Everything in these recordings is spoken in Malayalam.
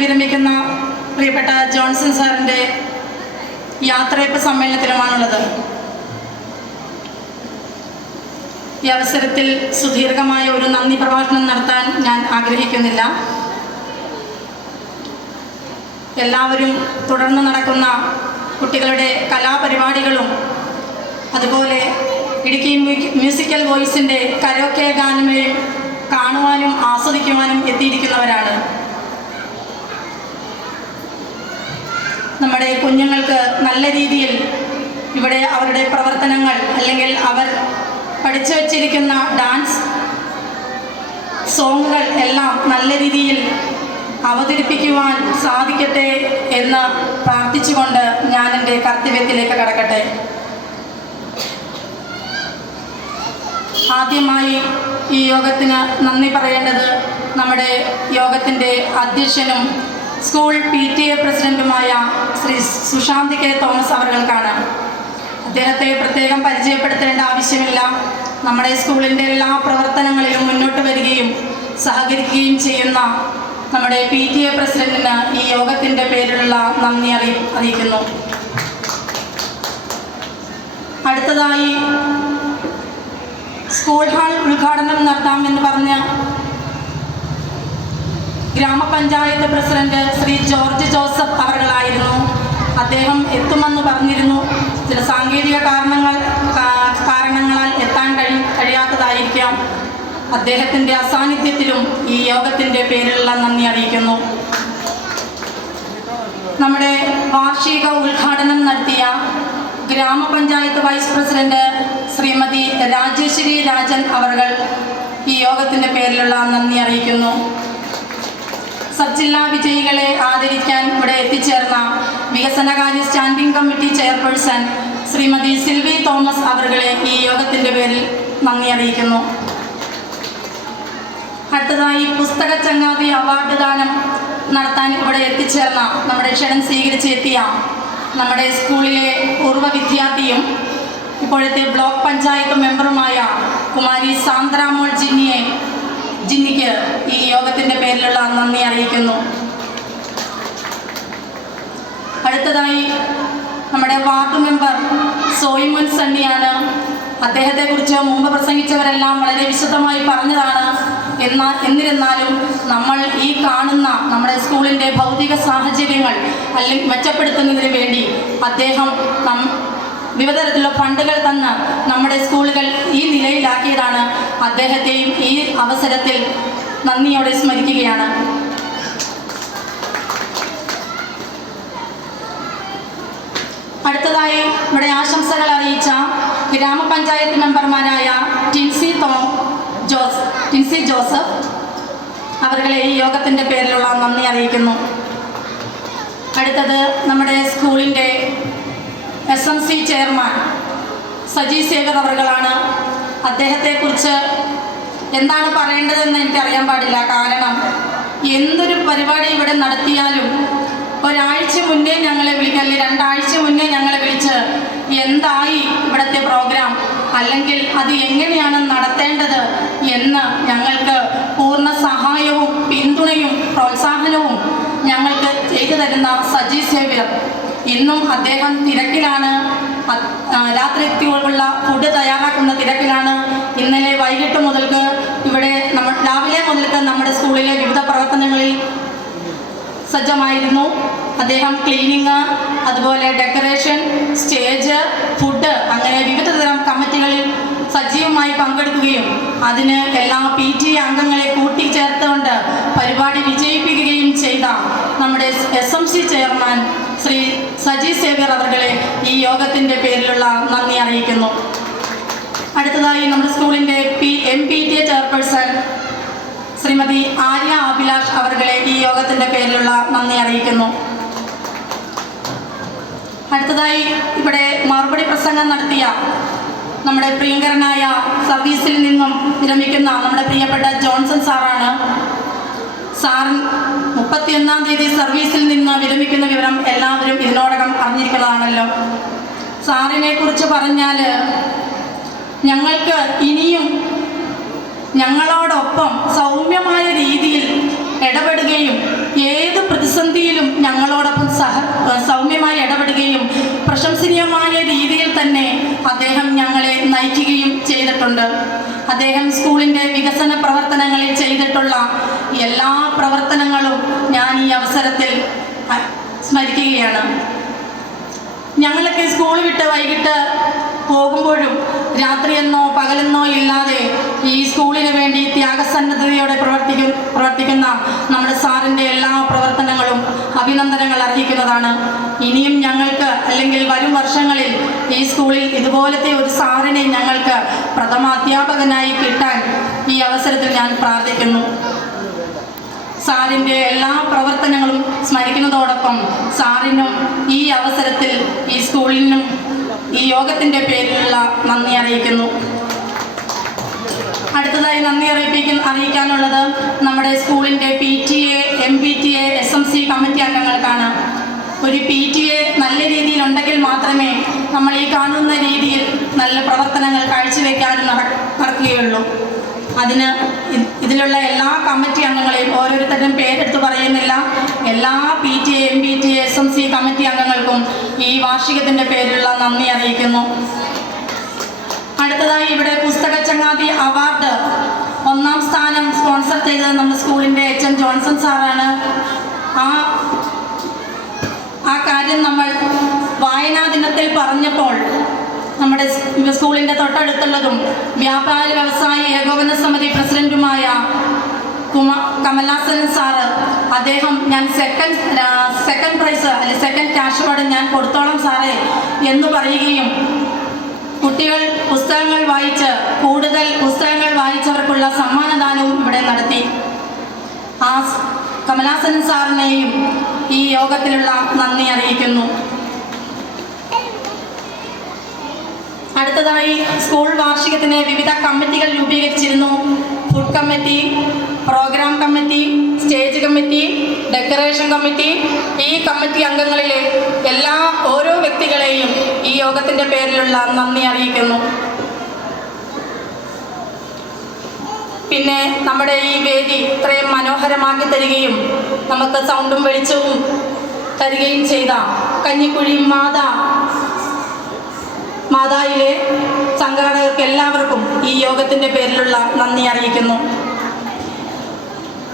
വിരമിക്കുന്ന പ്രിയപ്പെട്ട ജോൺസൺ സാറിൻ്റെ യാത്രയപ്പ് സമ്മേളനത്തിലുമാണുള്ളത്. ഈ അവസരത്തിൽ സുദീർഘമായ ഒരു നന്ദി പ്രഭാഷണം നടത്താൻ ഞാൻ ആഗ്രഹിക്കുന്നില്ല. എല്ലാവരും തുടർന്ന് നടക്കുന്ന കുട്ടികളുടെ കലാപരിപാടികളും അതുപോലെ ഇടുക്കി മ്യൂസിക്കൽ വോയിസിൻ്റെ കരോക്കെ ഗാനമേളയും കാണുവാനും ആസ്വദിക്കുവാനും എത്തിയിരിക്കുന്നവരാണ്. നമ്മുടെ കുഞ്ഞുങ്ങൾക്ക് നല്ല രീതിയിൽ ഇവിടെ അവരുടെ പ്രവർത്തനങ്ങൾ അല്ലെങ്കിൽ അവർ പഠിച്ചു വച്ചിരിക്കുന്ന ഡാൻസ് സോങ്ങുകൾ എല്ലാം നല്ല രീതിയിൽ അവതരിപ്പിക്കുവാൻ സാധിക്കട്ടെ എന്ന് പ്രാർത്ഥിച്ചുകൊണ്ട് ഞാൻ എൻ്റെ കർത്തവ്യത്തിലേക്ക് കടക്കട്ടെ. ആദ്യമായി ഈ യോഗത്തിന് നന്ദി പറയേണ്ടത് നമ്മുടെ യോഗത്തിൻ്റെ അധ്യക്ഷനും സ്കൂൾ PTA പ്രസിഡൻറ്റുമായ ശ്രീ സുശാന്ത് കെ തോമസ് അവർകൾക്കാണ്. അദ്ദേഹത്തെ പ്രത്യേകം പരിചയപ്പെടുത്തേണ്ട ആവശ്യമില്ല. നമ്മുടെ സ്കൂളിൻ്റെ എല്ലാ പ്രവർത്തനങ്ങളിലും മുന്നോട്ട് വരികയും സഹകരിക്കുകയും ചെയ്യുന്ന നമ്മുടെ PTA പ്രസിഡന്റിന് ഈ യോഗത്തിൻ്റെ പേരിലുള്ള നന്ദി അറിയിക്കുന്നു. അടുത്തതായി സ്കൂൾ ഹാൾ ഉദ്ഘാടനം നടത്താമെന്ന് പറഞ്ഞ ഗ്രാമപഞ്ചായത്ത് പ്രസിഡന്റ് ശ്രീ ജോർജ് ജോസഫ് അവർകളായിരുന്നു. അദ്ദേഹം എത്തുമെന്ന് പറഞ്ഞിരുന്നു. ചില സാങ്കേതിക കാരണങ്ങളാൽ എത്താൻ കഴിയാത്തതായിരിക്കാം. അദ്ദേഹത്തിൻ്റെ അസാന്നിധ്യത്തിലും ഈ യോഗത്തിൻ്റെ പേരിലുള്ള നന്ദി അറിയിക്കുന്നു. നമ്മുടെ വാർഷിക ഉദ്ഘാടനം നടത്തിയ ഗ്രാമപഞ്ചായത്ത് വൈസ് പ്രസിഡന്റ് ശ്രീമതി രാജേശ്വരി രാജൻ അവർകൾ ഈ യോഗത്തിൻ്റെ പേരിലുള്ള നന്ദി അറിയിക്കുന്നു. സബ് ജില്ലാ വിജയികളെ ആദരിക്കാൻ ഇവിടെ എത്തിച്ചേർന്ന വികസനകാര്യ standing committee chairperson Shrimati Silvi Thomas അവർകളെ ഈ യോഗത്തിൻ്റെ പേരിൽ നന്ദി അറിയിക്കുന്നു. അടുത്തതായി പുസ്തക ചങ്ങാതി അവാർഡ് ദാനം നടത്താൻ ഇവിടെ എത്തിച്ചേർന്ന നമ്മുടെ ക്ഷണം സ്വീകരിച്ചെത്തിയ നമ്മുടെ സ്കൂളിലെ പൂർവ്വ വിദ്യാർത്ഥിയും ഇപ്പോഴത്തെ ബ്ലോക്ക് പഞ്ചായത്ത് മെമ്പറുമായ കുമാരി സാന്ദ്രാമോൾ ജിന്നിക്ക് ഈ യോഗത്തിൻ്റെ പേരിലുള്ള നന്ദി അറിയിക്കുന്നു. അടുത്തതായി നമ്മുടെ വാർഡ് മെമ്പർ സോയിമുൻ സണ്ണിയാണ്. അദ്ദേഹത്തെക്കുറിച്ച് മുമ്പ് പ്രസംഗിച്ചവരെല്ലാം വളരെ വിശദമായി പറഞ്ഞതാണ്. എന്നിരുന്നാലും നമ്മൾ ഈ കാണുന്ന നമ്മുടെ സ്കൂളിൻ്റെ ഭൗതിക സാഹചര്യങ്ങൾ അല്ലെങ്കിൽ മെച്ചപ്പെടുത്തുന്നതിന് വേണ്ടി അദ്ദേഹം വിവിധ തരത്തിലുള്ള ഫണ്ടുകൾ തന്ന് നമ്മുടെ സ്കൂളുകൾ ഈ നിലയിലാക്കിയതാണ്. അദ്ദേഹത്തെയും ഈ അവസരത്തിൽ നന്ദിയോടെ സ്മരിക്കുകയാണ്. അടുത്തതായി ഇവിടെ ആശംസകൾ അറിയിച്ച ഗ്രാമപഞ്ചായത്ത് മെമ്പർമാരായ ടിൻസി ജോസഫ് അവർകളെ ഈ യോഗത്തിൻ്റെ പേരിലുള്ള നന്ദി അറിയിക്കുന്നു. അടുത്തത് നമ്മുടെ സ്കൂളിൻ്റെ SMC ചെയർമാൻ സജി സേവർ അവർകളാണ്. അദ്ദേഹത്തെക്കുറിച്ച് എന്താണ് പറയേണ്ടതെന്ന് എനിക്കറിയാൻ പാടില്ല. കാരണം എന്തൊരു പരിപാടി ഇവിടെ നടത്തിയാലും ഒരാഴ്ച മുന്നേ ഞങ്ങളെ വിളിക്കുക, അല്ലെങ്കിൽ 2 ആഴ്ച മുന്നേ ഞങ്ങളെ വിളിച്ച് എന്തായി ഇവിടുത്തെ പ്രോഗ്രാം, അല്ലെങ്കിൽ അത് എങ്ങനെയാണ് നടത്തേണ്ടത് എന്ന് ഞങ്ങൾക്ക് പൂർണ്ണ സഹായവും പിന്തുണയും പ്രോത്സാഹനവും ഞങ്ങൾക്ക് ചെയ്തു തരുന്ന സജി സേവ്യർ. ഇന്നും അദ്ദേഹം തിരക്കിലാണ്. രാത്രിക്കുള്ള ഫുഡ് തയ്യാറാക്കുന്ന തിരക്കിലാണ്. ഇന്നലെ വൈകിട്ട് മുതൽക്ക് രാവിലെ മുതൽക്ക് നമ്മുടെ സ്കൂളിലെ വിവിധ പ്രവർത്തനങ്ങളിൽ സജ്ജമായിരുന്നു. അദ്ദേഹം ക്ലീനിങ്, അതുപോലെ ഡെക്കറേഷൻ, സ്റ്റേജ്, ഫുഡ്, അങ്ങനെ വിവിധ തരം കമ്മിറ്റികളിൽ സജീവമായി പങ്കെടുക്കുകയും അതിന് എല്ലാ PTA അംഗങ്ങളെ കൂട്ടിച്ചേർത്തുകൊണ്ട് പരിപാടി വിജയിപ്പിക്കുകയും ചെയ്ത നമ്മുടെ SMC ചെയർമാൻ ശ്രീ സജി സേവ്യർ അവർകളെ ഈ യോഗത്തിൻ്റെ പേരിലുള്ള നന്ദി അറിയിക്കുന്നു. അടുത്തതായി നമ്മുടെ സ്കൂളിൻ്റെ MPTA ചെയർപേഴ്സൺ ശ്രീമതി ആര്യ അഭിലാഷ് അവർകളെ ഈ യോഗത്തിൻ്റെ പേരിലുള്ള നന്ദി അറിയിക്കുന്നു. അടുത്തതായി ഇവിടെ മറുപടി പ്രസംഗം നടത്തിയ നമ്മുടെ പ്രിയങ്കരനായ സർവീസിൽ നിന്നും വിരമിക്കുന്ന നമ്മുടെ പ്രിയപ്പെട്ട ജോൺസൺ സാറാണ്. സാർ 31-ാം തീയതി സർവീസിൽ നിന്ന് വിരമിക്കുന്ന വിവരം എല്ലാവരും ഇതിനോടകം അറിഞ്ഞിരിക്കുന്നതാണല്ലോ. സാറിനെ കുറിച്ച് പറഞ്ഞാൽ ഞങ്ങൾക്ക് ഇനിയും ഞങ്ങളോടൊപ്പം സൗമ്യമായ രീതിയിൽ ഇടപെടുകയും ഏത് പ്രതിസന്ധിയിലും ഞങ്ങളോടൊപ്പം സൗമ്യമായി ഇടപെടുകയും പ്രശംസനീയമായ രീതിയിൽ തന്നെ അദ്ദേഹം ഞങ്ങളെ നയിക്കുകയും ചെയ്തിട്ടുണ്ട്. അദ്ദേഹം സ്കൂളിൻ്റെ വികസന പ്രവർത്തനങ്ങളിൽ ചെയ്തിട്ടുള്ള എല്ലാ പ്രവർത്തനങ്ങളും ഞാൻ ഈ അവസരത്തിൽ സ്മരിക്കുകയാണ്. ഞങ്ങളൊക്കെ സ്കൂൾ വിട്ട് വൈകിട്ട് പോകുമ്പോഴും രാത്രിയെന്നോ പകലെന്നോ ഇല്ലാതെ ഈ സ്കൂളിന് വേണ്ടി ത്യാഗസന്നദ്ധതയോടെ പ്രവർത്തിക്കുന്ന നമ്മുടെ സാറിൻ്റെ എല്ലാ പ്രവർത്തനങ്ങളും അഭിനന്ദനങ്ങൾ അർഹിക്കുന്നതാണ്. ഇനിയും ഞങ്ങൾക്ക് അല്ലെങ്കിൽ വരും വർഷങ്ങളിൽ ഈ സ്കൂളിൽ ഇതുപോലത്തെ ഒരു സാറിനെ ഞങ്ങൾക്ക് പ്രഥമാധ്യാപകനായി കിട്ടാൻ ഈ അവസരത്തിൽ ഞാൻ പ്രാർത്ഥിക്കുന്നു. സാറിൻ്റെ എല്ലാ പ്രവർത്തനങ്ങളും സ്മരിക്കുന്നതോടൊപ്പം സാറിനും ഈ അവസരത്തിൽ ഈ സ്കൂളിനും ഈ യോഗത്തിൻ്റെ പേരിലുള്ള നന്ദി അറിയിക്കുന്നു. അടുത്തതായി നന്ദി അറിയിക്കാനുള്ളത് നമ്മുടെ സ്കൂളിൻ്റെ PTA, MPTA, SMC കമ്മിറ്റി അംഗങ്ങൾക്കാണ്. ഒരു PTA നല്ല രീതിയിലുണ്ടെങ്കിൽ മാത്രമേ നമ്മൾ ഈ കാണുന്ന രീതിയിൽ നല്ല പ്രവർത്തനങ്ങൾ കാഴ്ചവെക്കാനും നടക്കുകയുള്ളൂ. അതിന് ഇതിലുള്ള എല്ലാ കമ്മിറ്റി അംഗങ്ങളെയും ഓരോരുത്തരും പേരെടുത്ത് പറയുന്നില്ല, എല്ലാ PTA, MPTA, SMC കമ്മിറ്റി അംഗങ്ങൾക്കും ഈ വാർഷികത്തിൻ്റെ പേരിലുള്ള നന്ദി അറിയിക്കുന്നു. അടുത്തതായി ഇവിടെ പുസ്തക ചങ്ങാതി അവാർഡ് 1ാം സ്ഥാനം സ്പോൺസർ ചെയ്തത് നമ്മുടെ സ്കൂളിൻ്റെ HM ജോൺസൺ സാറാണ്. ആ കാര്യം നമ്മൾ വായനാ ദിനത്തിൽ പറഞ്ഞപ്പോൾ നമ്മുടെ സ്കൂളിൻ്റെ തൊട്ടടുത്തുള്ളതും വ്യാപാര വ്യവസായ ഏകോപന സമിതി പ്രസിഡന്റുമായ കമലാസൻ സാറ് അദ്ദേഹം ഞാൻ സെക്കൻഡ് പ്രൈസ് അല്ലെങ്കിൽ സെക്കൻഡ് ക്യാഷ് അവാർഡ് ഞാൻ കൊടുത്തോളം സാറേ എന്ന് പറയുകയും കുട്ടികൾ പുസ്തകങ്ങൾ വായിച്ച് കൂടുതൽ പുസ്തകങ്ങൾ വായിച്ചവർക്കുള്ള സമ്മാനദാനവും ഇവിടെ നടത്തി. ആ കമലാസൻ സാറിനെയും ഈ യോഗത്തിലുള്ള നന്ദി അറിയിക്കുന്നു. അടുത്തതായി സ്കൂൾ വാർഷികത്തിന് വിവിധ കമ്മിറ്റികൾ രൂപീകരിച്ചിരുന്നു. Food committee, programme committee, stage committee, decoration committee. ഈ കമ്മിറ്റി അംഗങ്ങളിലെ ഓരോ വ്യക്തികളെയും ഈ യോഗത്തിൻ്റെ പേരിലുള്ള നന്ദി അറിയിക്കുന്നു. പിന്നെ നമ്മുടെ ഈ വേദി ഇത്രയും മനോഹരമാക്കി തരികയും നമുക്ക് സൗണ്ടും വെളിച്ചവും തരികയും ചെയ്ത കഞ്ഞിക്കുഴി മാതായിലെ സംഘാടകർക്ക് എല്ലാവർക്കും ഈ യോഗത്തിൻ്റെ പേരിലുള്ള നന്ദി അറിയിക്കുന്നു.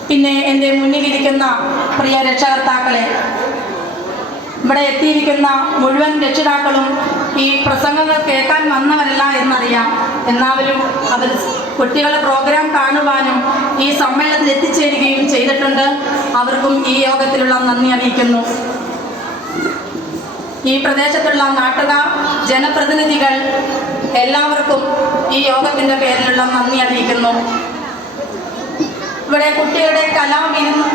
പിന്നെ എൻ്റെ മുന്നിലിരിക്കുന്ന പ്രിയ രക്ഷകർത്താക്കളെ, ഇവിടെ എത്തിയിരിക്കുന്ന മുഴുവൻ രക്ഷിതാക്കളും ഈ പ്രസംഗങ്ങൾ കേൾക്കാൻ വന്നവരല്ല എന്നറിയാം. എന്നാലും അവർ കുട്ടികളുടെ പ്രോഗ്രാം കാണുവാനും ഈ സമ്മേളനത്തിൽ എത്തിച്ചേരുകയും ചെയ്തിട്ടുണ്ട്. അവർക്കും ഈ യോഗത്തിലുള്ള നന്ദി അറിയിക്കുന്നു. ഈ പ്രദേശത്തുള്ള നാട്ടുകാർ, ജനപ്രതിനിധികൾ എല്ലാവർക്കും ഈ യോഗത്തിൻ്റെ പേരിലുള്ള നന്ദി അറിയിക്കുന്നു. ഇവിടെ കുട്ടികളുടെ കലാവിരുന്ന്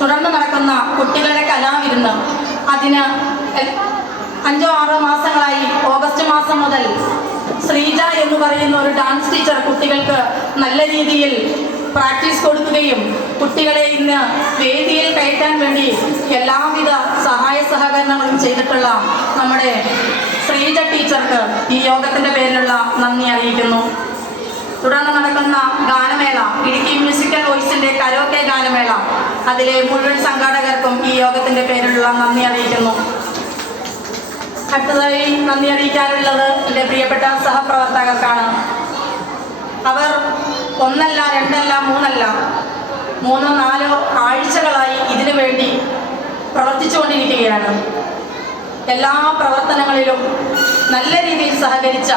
തുടർന്ന് നടക്കുന്ന കുട്ടികളുടെ കലാവിരുന്ന് അതിന് 5-6 മാസങ്ങളായി ഓഗസ്റ്റ് മാസം മുതൽ ശ്രീജ എന്ന് പറയുന്ന ഒരു ഡാൻസ് ടീച്ചർ കുട്ടികൾക്ക് നല്ല രീതിയിൽ പ്രാക്ടീസ് കൊടുക്കുകയും കുട്ടികളെ ഇന്ന് വേദിയിൽ കയറ്റാൻ വേണ്ടി എല്ലാവിധ സഹായ സഹകരണങ്ങളും ചെയ്തിട്ടുള്ള നമ്മുടെ ശ്രീജ ടീച്ചർക്ക് ഈ യോഗത്തിൻ്റെ പേരിലുള്ള നന്ദി അറിയിക്കുന്നു. തുടർന്ന് നടക്കുന്ന ഗാനമേള, ഇടുക്കി മ്യൂസിക്കൽ വോയിസിൻ്റെ കരോക്കെ ഗാനമേള, അതിലെ മുഴുവൻ സംഘാടകർക്കും ഈ യോഗത്തിൻ്റെ പേരിലുള്ള നന്ദി അറിയിക്കുന്നു. അടുത്തതായി നന്ദി അറിയിക്കാനുള്ളത് എൻ്റെ പ്രിയപ്പെട്ട സഹപ്രവർത്തകർക്കാണ്. അവർ 1 അല്ല 2 അല്ല 3 അല്ല 3-4 ആഴ്ചകളായി ഇതിനു വേണ്ടി പ്രവർത്തിച്ചുകൊണ്ടിരിക്കുകയാണ്. എല്ലാ പ്രവർത്തനങ്ങളിലും നല്ല രീതിയിൽ സഹകരിച്ച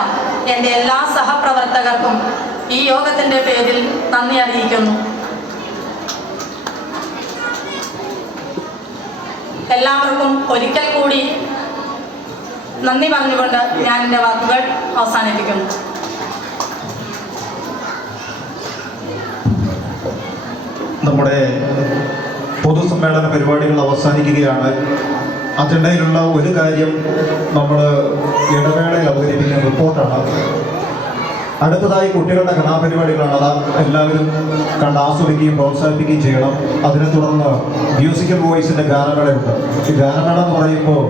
എൻ്റെ എല്ലാ സഹപ്രവർത്തകർക്കും ഈ യോഗത്തിൻ്റെ പേരിൽ നന്ദി അറിയിക്കുന്നു. എല്ലാവർക്കും ഒരിക്കൽ കൂടി നന്ദി പറഞ്ഞുകൊണ്ട് ഞാൻ എൻ്റെ വാക്കുകൾ അവസാനിപ്പിക്കുന്നു. നമ്മുടെ പൊതുസമ്മേളന പരിപാടികൾ അവസാനിക്കുകയാണ്. അജണ്ടയിലുള്ള ഒരു കാര്യം നമ്മൾ ഇടവേളയിൽ അവതരിപ്പിക്കുന്ന റിപ്പോർട്ടാണ്. അടുത്തതായി കുട്ടികളുടെ കലാപരിപാടികളാണ്. അത് എല്ലാവരും കണ്ട് ആസ്വദിക്കുകയും പ്രോത്സാഹിപ്പിക്കുകയും ചെയ്യണം. അതിനെ തുടർന്ന് മ്യൂസിക്കൽ വോയിസിൻ്റെ ഗാനമേളയുണ്ട്. ഈ ഗാനമേള എന്ന് പറയുമ്പോൾ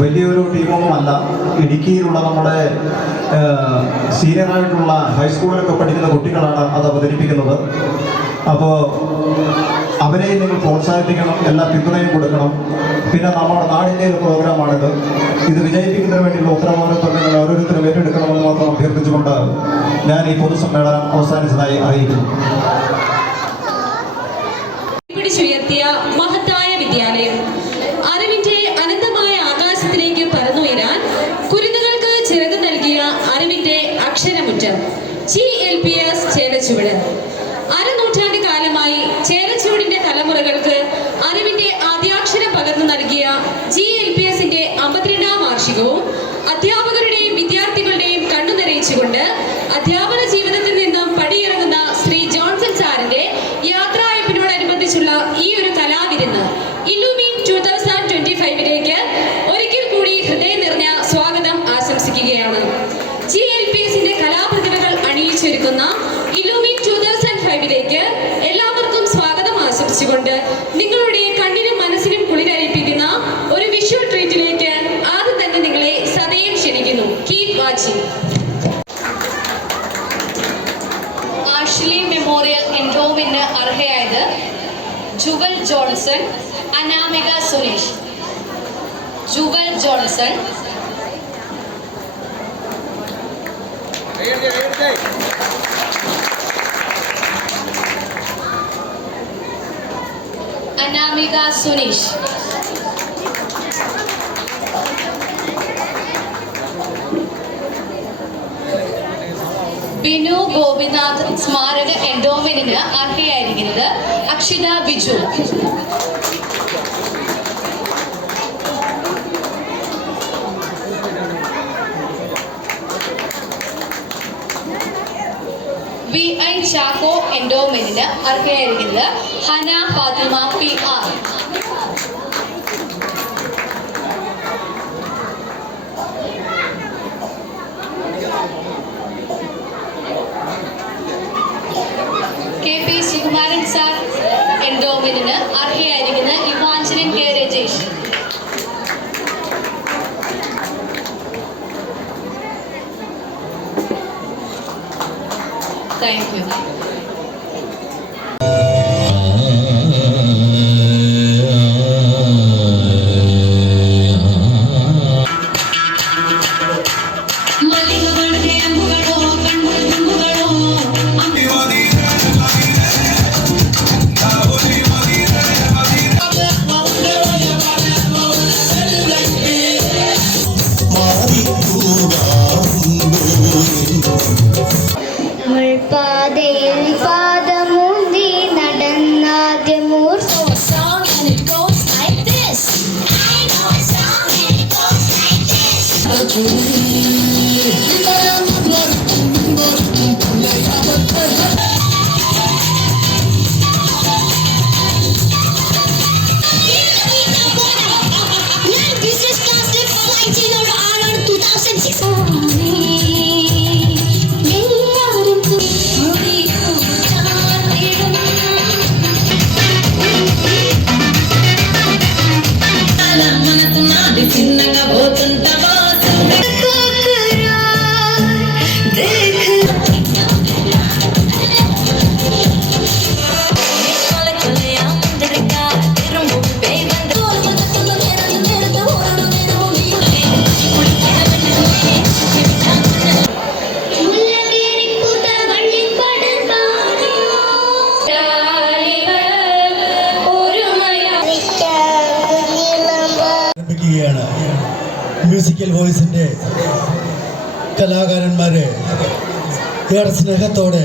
വലിയൊരു ടീമൊന്നുമല്ല. ഇടുക്കിയിലുള്ള നമ്മുടെ സീനിയറായിട്ടുള്ള ഹൈസ്കൂളിലൊക്കെ പഠിക്കുന്ന കുട്ടികളാണ് അത് അവതരിപ്പിക്കുന്നത്. അപ്പോൾ അവരെ നിങ്ങൾ പ്രോത്സാഹിപ്പിക്കണം, എല്ലാ പിന്തുണയും കൊടുക്കണം. പിന്നെ നമ്മുടെ നാടിൻ്റെ ഒരു പ്രോഗ്രാമാണിത്. ഇത് വിജയിപ്പിക്കുന്നതിന് വേണ്ടിയുള്ള ഉത്തരവാദിത്വം നിങ്ങൾ ഓരോരുത്തരും ഏറ്റെടുക്കണമെന്ന് മാത്രം അഭ്യർത്ഥിച്ചുകൊണ്ട് ഞാൻ ഈ പൊതുസമ്മേളനം അവസാനിച്ചതായി അറിയിക്കുന്നു. പിടിച്ചുയർത്തിയ മഹത്തായ വിദ്യാലയം അറിവിന്റെ അനന്തമായ ആകാശത്തിലേക്ക് പറന്നുയരാൻ കുരുന്നുകൾക്ക് ചിറക് നൽകിയ അറിവിന്റെ അക്ഷരമുറ്റം GLPS ചേലച്ചുവട്. അരനൂറ്റാണ്ട് കാലമായി ചേലച്ചുവടിന്റെ തലമുറകൾക്ക് അറിവിന്റെ ആദ്യാക്ഷരം പകർന്നു നൽകിയ GLPSന്റെ 52ാം വാർഷികവും അധ്യാപകരുടെയും വിദ്യാർത്ഥികളുടെയും കണ്ണു നിറയിച്ചുകൊണ്ട് അധ്യാപന ജീവിതത്തിൽ നിന്നും പടിയിറങ്ങുന്ന ശ്രീ ജോൺസൺ സാറിന്റെ യാത്രായപ്പിനോടനുബന്ധിച്ചുള്ള ഈ ഒരു കലാവിരുന്ന് ഇലൂമിൻ 2025ലേക്ക് ഒരിക്കൽ കൂടി ഹൃദയം നിറഞ്ഞ സ്വാഗതം ആശംസിക്കുകയാണ്. GLPSന്റെ കലാപ്രതിഭകൾ അണിയിച്ചൊരുക്കുന്ന ഇലൂമിൻ 2005ലേക്ക് എല്ലാവർക്കും സ്വാഗതം ആശംസിച്ചുകൊണ്ട് നിങ്ങളുടെ കണ്ണിനും മനസ്സിനും കുളിരരിപ്പിക്കുന്ന ഒരു വിഷ്വൽ ട്രീറ്റിലേക്ക് ആദ്യം തന്നെ നിങ്ങളെ സദയം ക്ഷണിക്കുന്നു. Keep watching. ആഷ്ലി മെമ്മോറിയൽ എൻഡോമെന്റിന് അർഹയായത് ജുവൽ ജോൺസൺ, അനാമിക സുരേഷ്. ജുവൽ ജോൺസൺ, അനാമിക സുനീഷ്. ബിനു ഗോപിനാഥ് സ്മാരക എൻഡോമെന്റിന് അർഹയായിരിക്കുന്നത് അക്ഷിത ബിജു. VI ചാക്കോ എൻഡോമെന്റിന് അർഹയായിരിക്കുന്നത് Hana Fathima PR. KP Sukumaran sir എൻഡോമെന്റിന് അർഹയായിരിക്കുന്ന Evangeline K Rajesh. Thank you. പാദമുന്തി നടന്നാദ്യമൂർ മ്യൂസിക്കൽ വോയിസിൻ്റെ കലാകാരന്മാരെ ഏറെ സ്നേഹത്തോടെ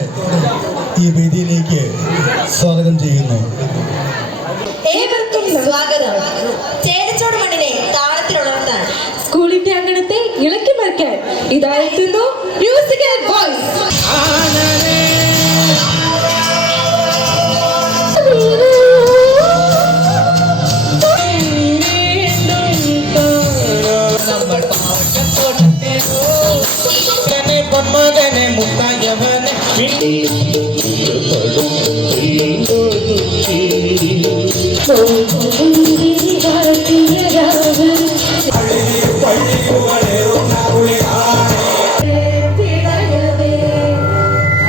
ഈ വേദിയിലേക്ക് സ്വാഗതം ചെയ്യുന്നു. ഏവർക്കും സ്വാഗതം. ചേലച്ചുവട് മണ്ണിനെ താളത്തിലുള്ളവർത്താൻ സ്കൂളിന്റെ അങ്കണത്തെ ഇളക്കി മറിക്കാൻ ഇതായിരുന്നു മ്യൂസിക്കൽ വോയിസ്. പൊന്മകനെ മുത്തായവനെ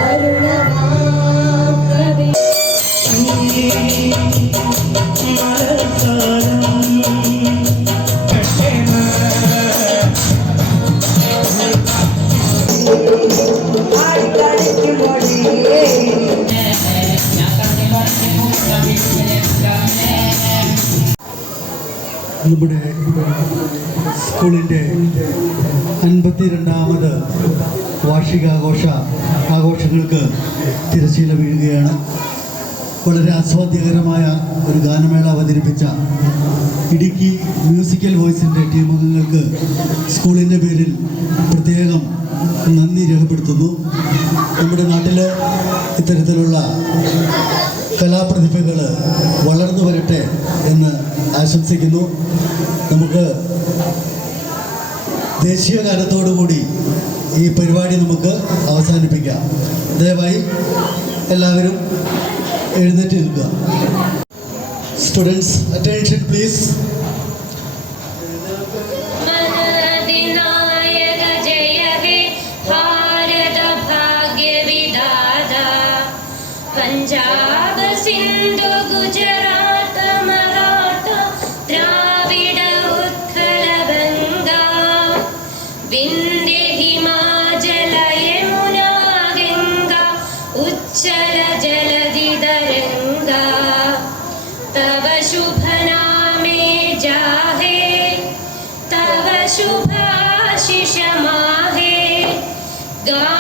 അരുണമാ നമ്മുടെ സ്കൂളിൻ്റെ 52ാമത് ആഘോഷങ്ങൾക്ക് തിരശ്ശീല വീഴുകയാണ്. വളരെ ആസ്വാദ്യകരമായ ഒരു ഗാനമേള അവതരിപ്പിച്ച ഇടുക്കി മ്യൂസിക്കൽ വോയിസിൻ്റെ ടീമംഗങ്ങൾക്ക് സ്കൂളിൻ്റെ പേരിൽ പ്രത്യേകം നന്ദി രേഖപ്പെടുത്തുന്നു. നമ്മുടെ നാട്ടിൽ ഇത്തരത്തിലുള്ള കലാപ്രതിഭകൾ വളർന്നു വരട്ടെ എന്ന് ആശംസിക്കുന്നു. നമുക്ക് ദേശീയ ഗാനത്തോടുകൂടി ഈ പരിപാടി നമുക്ക് അവസാനിപ്പിക്കാം. ദയവായി എല്ലാവരും എഴുന്നേറ്റ് നിൽക്കുക. Students attention please. महाधिनायक जय हे भारत भाग्य विधाता पंजाब सिंधु गुजरात मराठा द्राविड उत्कल गंगा विंध्य हिमाचल यमुना गंगा उच्चल जलधि तरंगा तव शुभ नामे जाहे तव शुभाशिष माहे गा